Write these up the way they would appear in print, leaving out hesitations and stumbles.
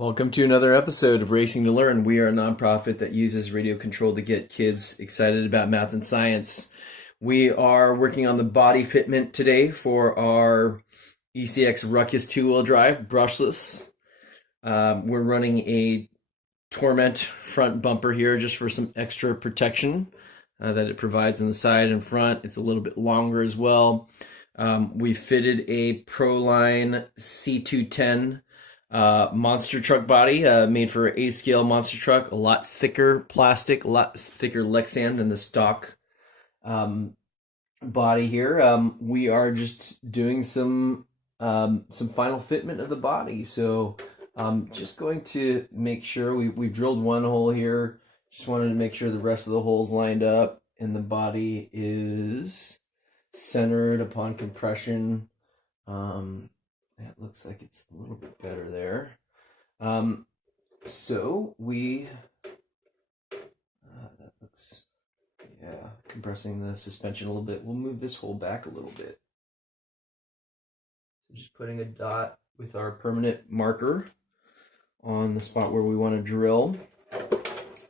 Welcome to another episode of Racing to Learn. We are a nonprofit that uses radio control to get kids excited about math and science. We are working on the body fitment today for our ECX Ruckus two-wheel drive, brushless. We're running a Torment front bumper here just for some extra protection that it provides on the side and front. It's a little bit longer as well. We fitted a Proline C10 monster truck body made for an 8-scale monster truck. A lot thicker plastic, a lot thicker Lexan than the stock body here. We are just doing some final fitment of the body. So just going to make sure we drilled one hole here. Just wanted to make sure the rest of the holes lined up and the body is centered upon compression. That looks like it's a little bit better there. So we, that looks, yeah, compressing the suspension a little bit. We'll move this hole back a little bit. So just putting a dot with our permanent marker on the spot where we want to drill.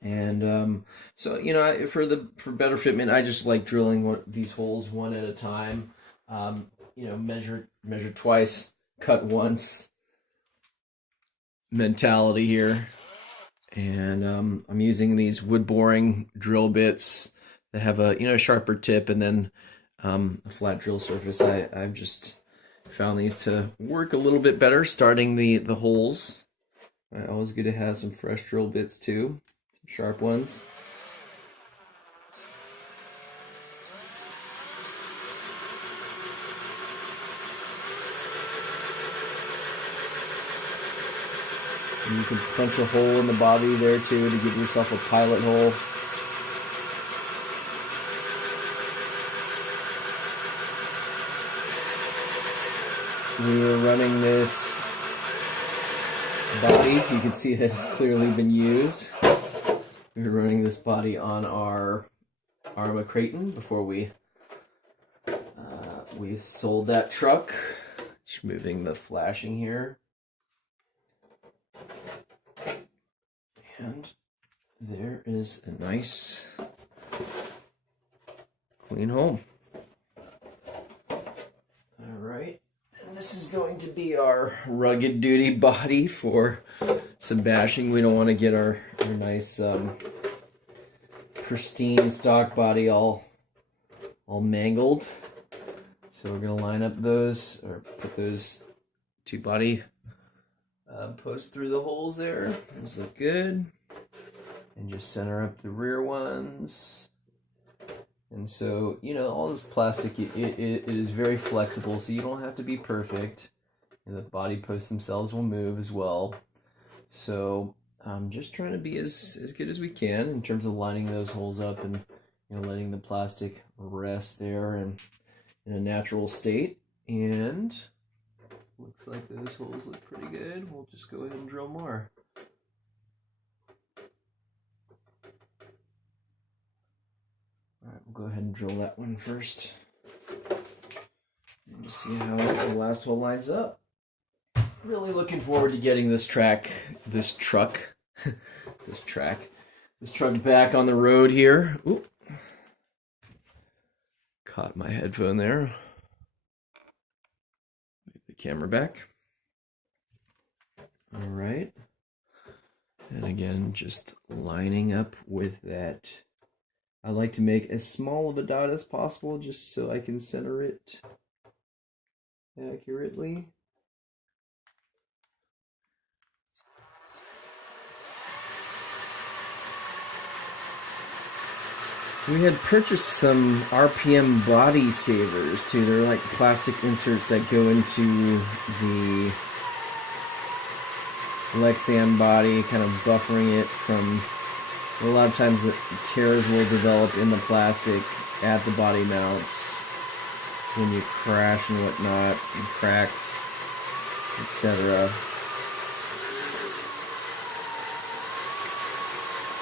And so, you know, for better fitment, I just like drilling these holes one at a time. You know, measure twice, cut once mentality here. And I'm using these wood boring drill bits that have a sharper tip and then a flat drill surface. I've just found these to work a little bit better starting the holes. Always good to have some fresh drill bits too, some sharp ones. And you can punch a hole in the body there too to give yourself a pilot hole. We were running this body. You can see that it's clearly been used. We were running this body on our Arma Creighton before we sold that truck. Just moving the flashing here. And there is a nice clean hole. All right, and this is going to be our rugged duty body for some bashing. We don't want to get our nice pristine stock body all mangled. So we're gonna line up those, or put those two body posts through the holes there. Those look good. And just center up the rear ones. And so, you know, all this plastic, it is very flexible, so you don't have to be perfect. And the body posts themselves will move as well. So I'm just trying to be as good as we can in terms of lining those holes up and letting the plastic rest there and in a natural state. And looks like those holes look pretty good. We'll just go ahead and drill more. All right, we'll go ahead and drill that one first. And just see how the last hole lines up. Really looking forward to getting this truck back on the road here. Oop. Caught my headphone there. Camera back. All right. And again, just lining up with that. I like to make as small of a dot as possible just so I can center it accurately. We had purchased some RPM body savers too. They're like plastic inserts that go into the Lexan body, kind of buffering it from, a lot of times the tears will develop in the plastic at the body mounts when you crash and whatnot, and cracks, etc.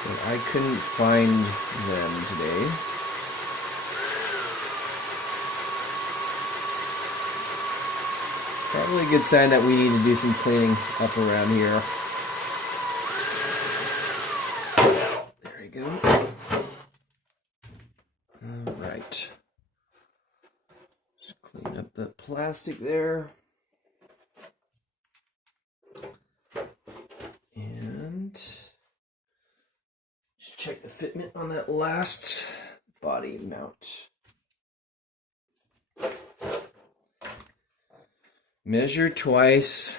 But I couldn't find them today. Probably a good sign that we need to do some cleaning up around here. go. All right. Just clean up the plastic there. And just check the fitment on that last body mount. Measure twice,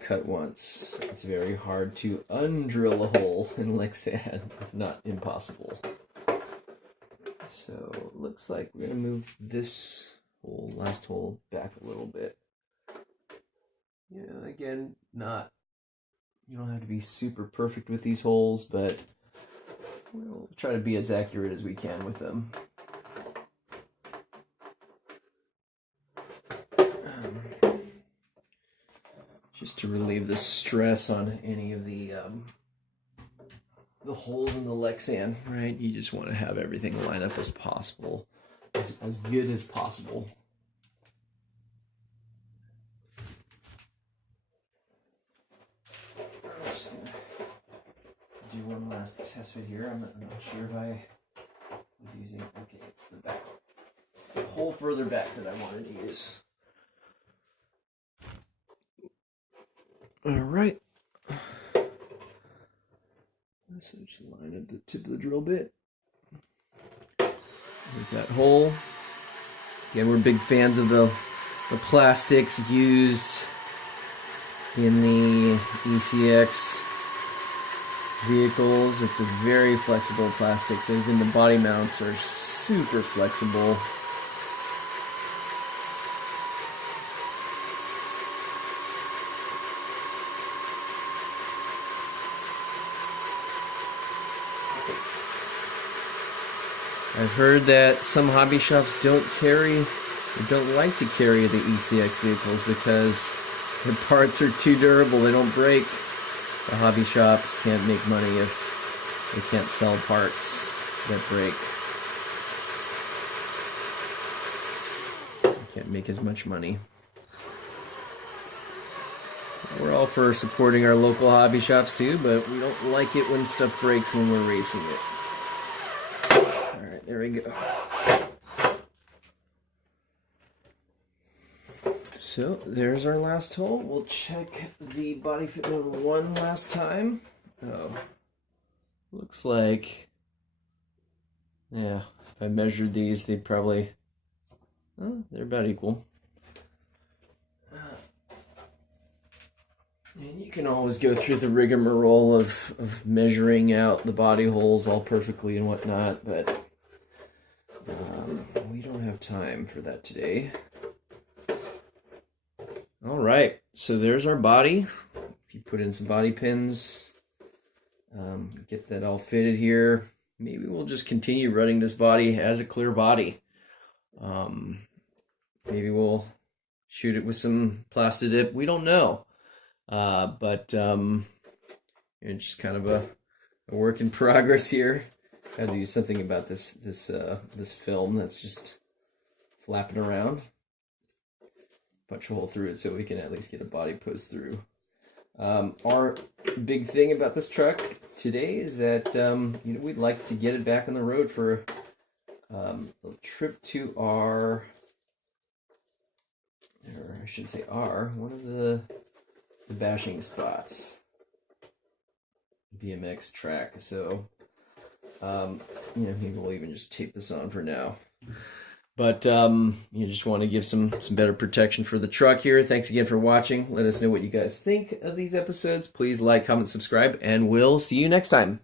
cut once. It's very hard to undrill a hole in Lexan, if not impossible. So it looks like we're gonna move this hole, last hole, back a little bit. Yeah, again, you don't have to be super perfect with these holes, but we'll try to be as accurate as we can with them. Just to relieve the stress on any of the holes in the Lexan, right? You just want to have everything line up as possible, as good as possible. I'm just gonna do one last test fit here. I'm not sure if I was using. Okay, it's the back. It's the hole further back that I wanted to use. All right. So just line up the tip of the drill bit. With that hole. Again, we're big fans of the plastics used in the ECX vehicles. It's a very flexible plastic, so even the body mounts are super flexible. I've heard that some hobby shops don't like to carry the ECX vehicles because their parts are too durable, they don't break. The hobby shops can't make money if they can't sell parts that break. They can't make as much money. We're all for supporting our local hobby shops too, but we don't like it when stuff breaks when we're racing it. Alright, there we go. So, there's our last hole. We'll check the body fitment one last time. Oh, looks like, yeah, if I measured these, they'd probably, oh, they're about equal. And you can always go through the rigmarole of measuring out the body holes all perfectly and whatnot, but we don't have time for that today. All right, so there's our body. If you put in some body pins, get that all fitted here. Maybe we'll just continue running this body as a clear body. Maybe we'll shoot it with some Plasti Dip. We don't know. But it's just kind of a work in progress here. I had to do something about this film that's just flapping around. Punch a hole through it so we can at least get a body post through. Our big thing about this truck today is that we'd like to get it back on the road for a trip to one of the bashing spots, BMX track. So maybe we'll even just tape this on for now. But you just want to give some better protection for the truck here. Thanks again for watching. Let us know what you guys think of these episodes. Please like, comment, subscribe, and we'll see you next time.